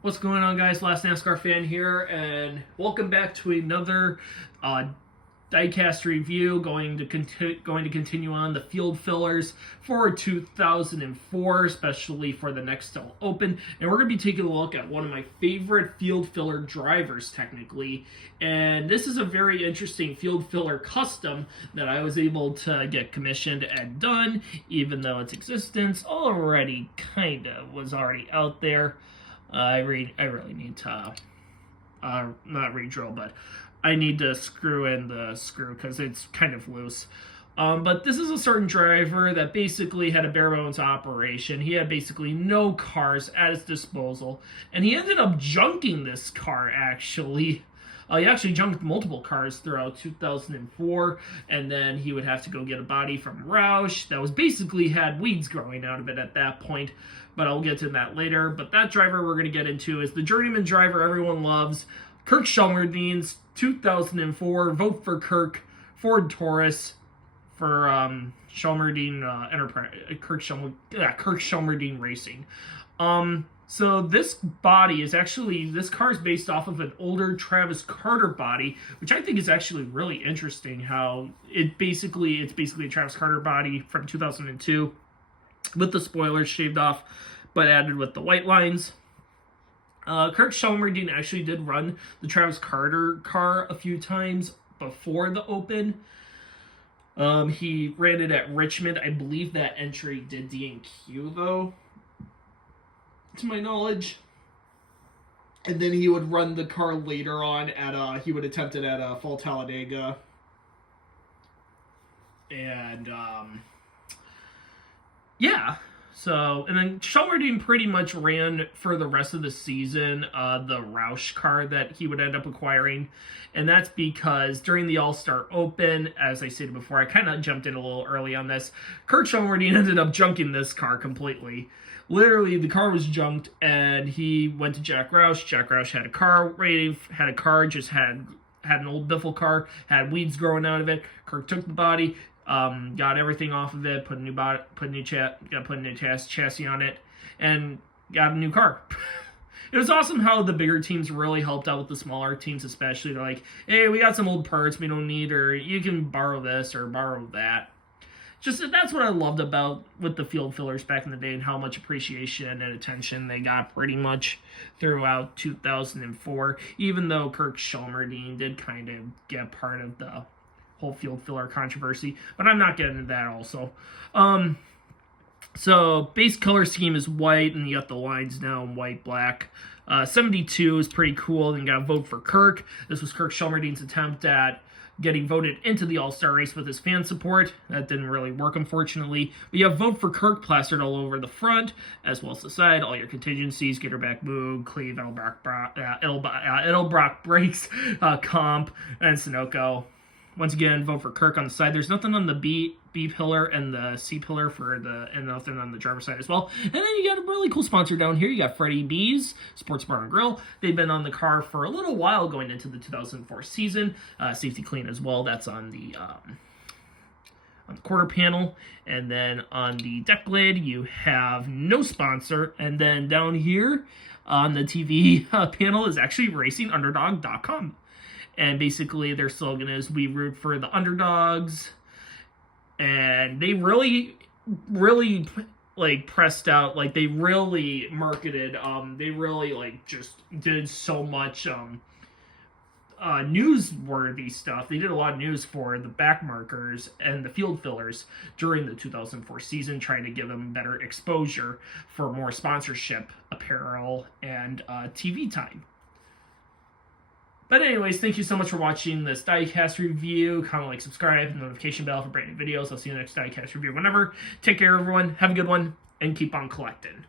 What's going on, guys? Last NASCAR fan here, and welcome back to another diecast review. Going to continue on the field fillers for 2004, especially for the Nextel Open, and we're going to be taking a look at one of my favorite field filler drivers, technically. And this is a very interesting field filler custom that I was able to get commissioned and done, even though its existence already was already out there. I really need to, not re-drill, but I need to screw in the screw because it's kind of loose. But this is a certain driver that basically had a bare bones operation. He had basically no cars at his disposal, and he ended up junking this car, actually. He actually junked multiple cars throughout 2004, and then he would have to go get a body from Roush that was basically had weeds growing out of it at that point, but I'll get to that later. But that driver we're going to get into is the journeyman driver everyone loves, Kirk Shelmerdine's 2004 Vote for Kirk Ford Taurus for Shelmerdine Enterprise, Kirk Shelmerdine Racing. So this body is actually, this car is based off of an older Travis Carter body, which I think is actually really interesting. How it's basically a Travis Carter body from 2002 with the spoilers shaved off, but added with the white lines. Kirk Shelmerdine actually did run the Travis Carter car a few times before the Open. He ran it at Richmond. I believe that entry did D&Q though, to my knowledge. And then he would run the car later on at he would attempt it at Fall Talladega. And yeah. So, and then Shelmerdine pretty much ran for the rest of the season the Roush car that he would end up acquiring. And that's because during the All-Star Open, as I stated before, I kind of jumped in a little early on this, Kirk Shelmerdine ended up junking this car completely. Literally, the car was junked, and he went to Jack Roush. Jack Roush had a car ready, had an old Biffle car, had weeds growing out of it. Kirk took the body, got everything off of it, put a new chassis on it, and got a new car. It was awesome how the bigger teams really helped out with the smaller teams, especially. They're like, hey, we got some old parts we don't need, or you can borrow this or borrow that. Just, that's what I loved about with the field fillers back in the day, and how much appreciation and attention they got pretty much throughout 2004, even though Kirk Shelmerdine did kind of get part of the whole field filler controversy, but I'm not getting into that also. So base color scheme is white, and you got the lines now in white, black. 72 is pretty cool. Then you got Vote for Kirk. This was Kirk Shelmerdine's attempt at getting voted into the All-Star race with his fan support. That didn't really work, unfortunately. But you have Vote for Kirk plastered all over the front, as well as the side. All your contingencies, Gitterback, Moog, Cleve, Edelbrock Brakes, Comp, and Sunoco. Once again, Vote for Kirk on the side. There's nothing on the B pillar and the C pillar and nothing on the driver's side as well. And then you got a really cool sponsor down here. You got Freddie B's Sports Bar and Grill. They've been on the car for a little while going into the 2004 season. Safety Clean as well. That's on the quarter panel. And then on the deck lid, you have no sponsor. And then down here on the TV panel is actually racingunderdog.com. And basically their slogan is, we root for the underdogs. And they really like pressed out, like they really marketed, they really like just did so much newsworthy stuff. They did a lot of news for the back markers and the field fillers during the 2004 season, trying to give them better exposure for more sponsorship, apparel, and TV time. But anyways, thank you so much for watching this Diecast review. Comment, like, subscribe, and notification bell for brand new videos. I'll see you in the next Diecast review whenever. Take care, everyone. Have a good one, and keep on collecting.